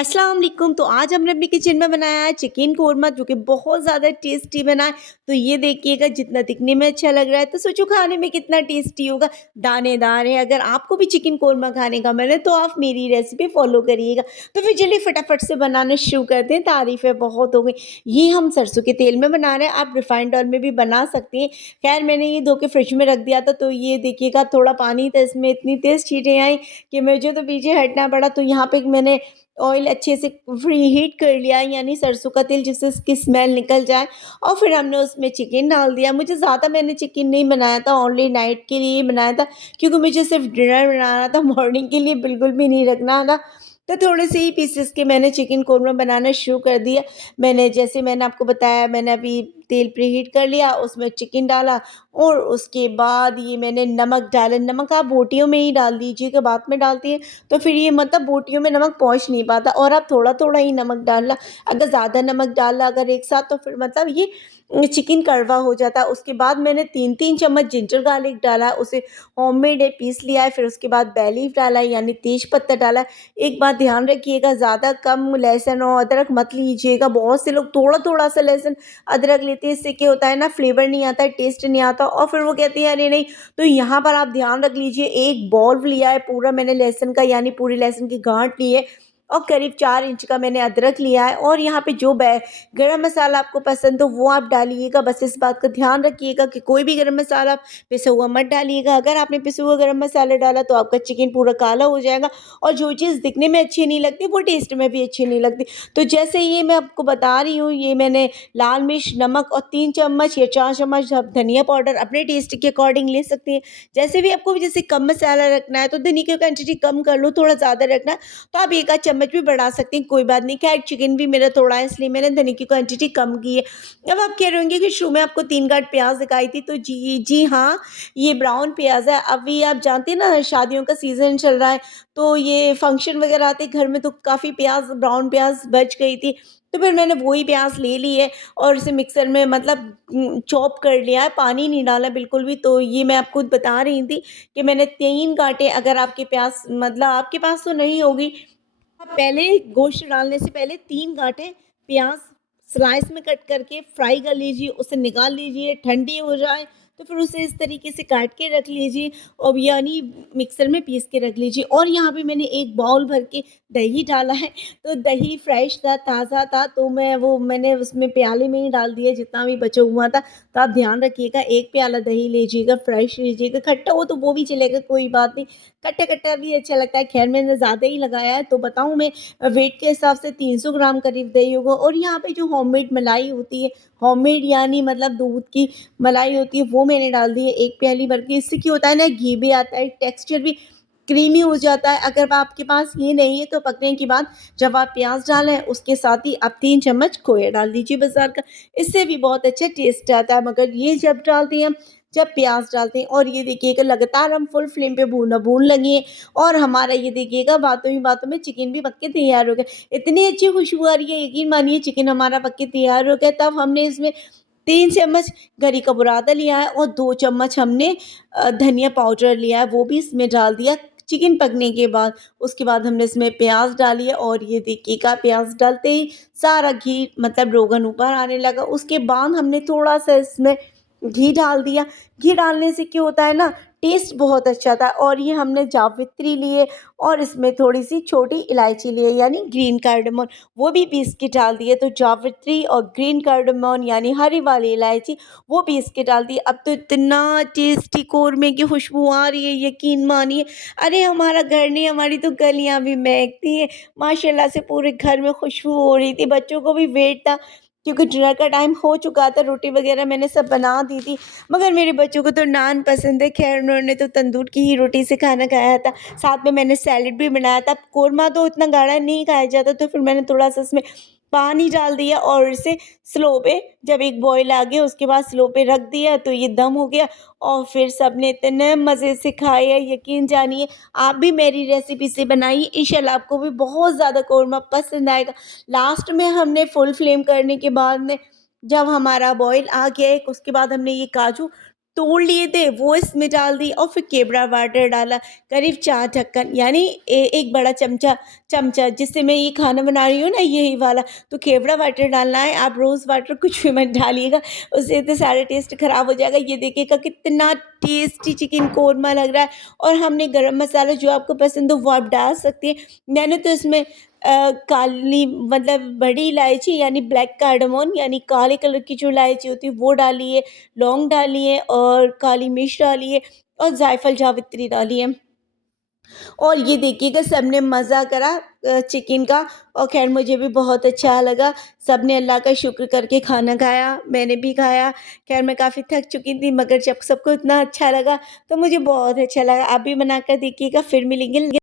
अस्सलाम वालेकुम। तो आज हमने अपने किचन में बनाया है चिकन कोरमा, जो कि बहुत ज़्यादा टेस्टी बना है। तो ये देखिएगा, जितना दिखने में अच्छा लग रहा है तो सोचो खाने में कितना टेस्टी होगा। दानेदार है। अगर आपको भी चिकन कोरमा खाने का मन है तो आप मेरी रेसिपी फॉलो करिएगा। तो फिर चलिए फटाफट से बनाना शुरू करते हैं। तारीफ़ें बहुत हो गई। ये हम सरसों के तेल में बना रहे हैं, आप रिफाइंड ऑयल में भी बना सकती हैं। खैर, मैंने ये धो के फ्रिज में रख दिया था। तो ये देखिएगा, थोड़ा पानी था इसमें, इतनी तेज़ छींटें आई कि मुझे तो पीछे हटना पड़ा। तो यहाँ पे मैंने ऑयल अच्छे से प्री हीट कर लिया, यानी सरसों का तेल, जिससे इसकी स्मेल निकल जाए। और फिर हमने उसमें चिकन डाल दिया। मुझे ज़्यादा मैंने चिकन नहीं बनाया था, ओनली नाइट के लिए बनाया था, क्योंकि मुझे सिर्फ डिनर बनाना था, मॉर्निंग के लिए बिल्कुल भी नहीं रखना था। तो थोड़े से ही पीसेस के मैंने चिकन कोरमा बनाना शुरू कर दिया। मैंने आपको बताया, मैंने अभी तेल प्रीहीट कर लिया, उसमें चिकन डाला और उसके बाद ये मैंने नमक डाला। नमक आप बोटियों में ही डाल दीजिएगा, बाद में डालती हैं तो फिर ये मतलब बोटियों में नमक पहुँच नहीं पाता, और आप थोड़ा-थोड़ा ही नमक डालना। अगर ज़्यादा नमक डाला अगर एक साथ, तो फिर मतलब ये चिकन कड़वा हो जाता है। उसके बाद मैंने 3-3 चम्मच जिंजर गार्लिक डाला, उसे होममेड है, पीस लिया है। फिर उसके बाद bay लीफ डाला है, यानी तेज पत्ता डाला है। एक बात ध्यान रखिएगा, ज़्यादा कम लहसुन और अदरक मत लीजिएगा। बहुत से लोग थोड़ा-थोड़ा सा लहसुन अदरक लेते हैं, इससे क्या होता है ना, फ्लेवर नहीं आता है, टेस्ट नहीं आता, और फिर वो कहती हैं अरे नहीं। तो यहाँ पर आप ध्यान रख लीजिए, एक बाउल लिया है पूरा मैंने लहसुन का, यानी पूरी लहसुन की गांठ ली है, और करीब 4 इंच का मैंने अदरक लिया है। और यहाँ पे जो गरम मसाला आपको पसंद हो वो आप डालिएगा। बस इस बात का ध्यान रखिएगा कि कोई भी गरम मसाला पिसा हुआ मत डालिएगा। अगर आपने पिसा हुआ गरम मसाला डाला तो आपका चिकन पूरा काला हो जाएगा, और जो चीज़ दिखने में अच्छी नहीं लगती वो टेस्ट में भी अच्छी नहीं लगती। तो जैसे ये मैं आपको बता रही हूँ, ये मैंने लाल मिर्च, नमक और 3 चम्मच या 4 चम्मच आप धनिया पाउडर अपने टेस्ट के अकॉर्डिंग ले सकती हैं। जैसे भी आपको, जैसे कम मसाला रखना है तो धनिया की क्वांटिटी कम कर लो, थोड़ा ज़्यादा रखना है तो आप 1 आध चम्मच भी बढ़ा सकती हैं, कोई बात नहीं। खैर, चिकन भी मेरा थोड़ा है, इसलिए मैंने धनिया की क्वांटिटी कम की है। अब आप कह रहे होंगे कि शुरू में आपको 3 गांठ प्याज दिखाई थी, तो जी जी हाँ, ये ब्राउन प्याज है। अभी आप जानते हैं ना, शादियों का सीज़न चल रहा है, तो ये फंक्शन वगैरह आते घर में, तो काफ़ी प्याज, ब्राउन प्याज बच गई थी। तो फिर मैंने वही प्याज ले ली है और इसे मिक्सर में मतलब चॉप कर लिया है, पानी नहीं डाला बिल्कुल भी। तो ये मैं आपको बता रही थी कि मैंने 3 काँटे, अगर आपके प्याज मतलब आपके पास तो नहीं होगी, आप पहले गोश्त डालने से पहले 3 काँटे प्याज स्लाइस में कट करके फ्राई कर लीजिए, उसे निकाल लीजिए, ठंडी हो जाए तो फिर उसे इस तरीके से काट के रख लीजिए, और यानी मिक्सर में पीस के रख लीजिए। और यहाँ पे मैंने एक बाउल भर के दही डाला है। तो दही फ्रेश था, ताज़ा था, तो मैंने उसमें प्याले में ही डाल दिया जितना भी बचा हुआ था। तो आप ध्यान रखिएगा, 1 प्याला दही लीजिएगा, फ्रेश लीजिएगा। खट्टा हो तो वो भी चलेगा, कोई बात नहीं। खट्टा-खट्टा भी अच्छा लगता है। ख़ैर, मैंने ज़्यादा ही लगाया है, तो बताऊँ मैं, वेट के हिसाब से 300 ग्राम करीब दही होगा। और यहाँ पे जो होममेड मलाई होती है, होममेड यानी मतलब दूध की मलाई होती है, वो मैंने डाल दी है 1 प्याली भर के। इससे क्या होता है ना, घी भी आता है, टेक्सचर भी क्रीमी हो जाता है। अगर आपके पास ये नहीं है तो पकने के बाद जब आप प्याज़ डालें, उसके साथ ही आप 3 चम्मच खोया डाल दीजिए बाज़ार का, इससे भी बहुत अच्छा टेस्ट आता है। मगर ये जब डालते हैं, जब प्याज़ डालते हैं, और ये देखिएगा लगातार हम फुल फ्लेम पे भून लगी, और हमारा ये देखिएगा बातों ही बातों में चिकन भी पक के तैयार हो गया। इतनी अच्छी खुशबू आ रही है, यकीन मानिए चिकन हमारा पक के तैयार हो गया। तब हमने इसमें 3 चम्मच गरी का बुरादा लिया है, और 2 चम्मच हमने धनिया पाउडर लिया है, वो भी इसमें डाल दिया चिकन पकने के बाद। उसके बाद हमने इसमें प्याज़ डाली है, और ये देखिएगा प्याज़ डालते ही सारा घी मतलब रोगन ऊपर आने लगा। उसके बाद हमने थोड़ा-सा इसमें घी डाल दिया। घी डालने से क्या होता है ना, टेस्ट बहुत अच्छा आता है। और ये हमने जावित्री लिए, और इसमें थोड़ी-सी छोटी इलायची ली है, यानी ग्रीन कार्डामम, वो भी पीस के डाल दिए। तो जावित्री और ग्रीन कार्डामम यानी हरी वाली इलायची, वो पीस के डाल दी। अब तो इतना टेस्टी कोरमे की खुशबू आ रही है, यकीन मानिए। अरे हमारा घर नहीं, हमारी तो गलियाँ भी महकती हैं। माशाल्लाह से पूरे घर में खुशबू हो रही थी। बच्चों को भी वेट था, क्योंकि डिनर का टाइम हो चुका था, रोटी वगैरह मैंने सब बना दी थी। मगर मेरे बच्चों को तो नान पसंद है। खैर, उन्होंने तो तंदूर की ही रोटी से खाना खाया था। साथ में मैंने सैलेड भी बनाया था। कोरमा तो इतना गाढ़ा नहीं खाया जाता, तो फिर मैंने थोड़ा-सा इसमें पानी डाल दिया, और इसे स्लो पे, जब एक बॉयल आ गया उसके बाद स्लो पे रख दिया, तो ये दम हो गया। और फिर सबने इतने मज़े से खाया, यकीन जानिए। आप भी मेरी रेसिपी से बनाइए, इंशाल्लाह आपको भी बहुत ज़्यादा कोरमा पसंद आएगा। लास्ट में हमने फुल फ्लेम करने के बाद में, जब हमारा बॉयल आ गया है, उसके बाद हमने ये काजू तोड़ लिए थे वो इसमें डाल दी और फिर केवड़ा वाटर डाला, करीब 4 ढक्कन यानी एक बड़ा चमचा चमचा जिससे मैं ये खाना बना रही हूँ ना यही वाला, तो केवड़ा वाटर डालना है, आप रोज़ वाटर कुछ भी मत डालिएगा, उससे तो सारा टेस्ट ख़राब हो जाएगा। ये देखिएगा कितना टेस्टी चिकन कोरमा लग रहा है। और हमने गरम मसाला जो आपको पसंद हो वो आप डाल सकते हैं। मैंने तो इसमें काली मतलब बड़ी इलायची यानी ब्लैक कार्डामोन यानी काले कलर की जो इलायची होती है वो डाली है, लौंग डाली है और काली मिर्च डाली है और जायफल जावित्री डाली है। और ये देखिएगा सबने मज़ा करा चिकन का, और ख़ैर मुझे भी बहुत अच्छा लगा। सबने अल्लाह का शुक्र करके खाना खाया, मैंने भी खाया। ख़ैर मैं काफ़ी थक चुकी थी मगर जब सबको इतना अच्छा लगा तो मुझे बहुत अच्छा लगा। आप भी बनाकर देखिएगा, फिर मिलेंगे।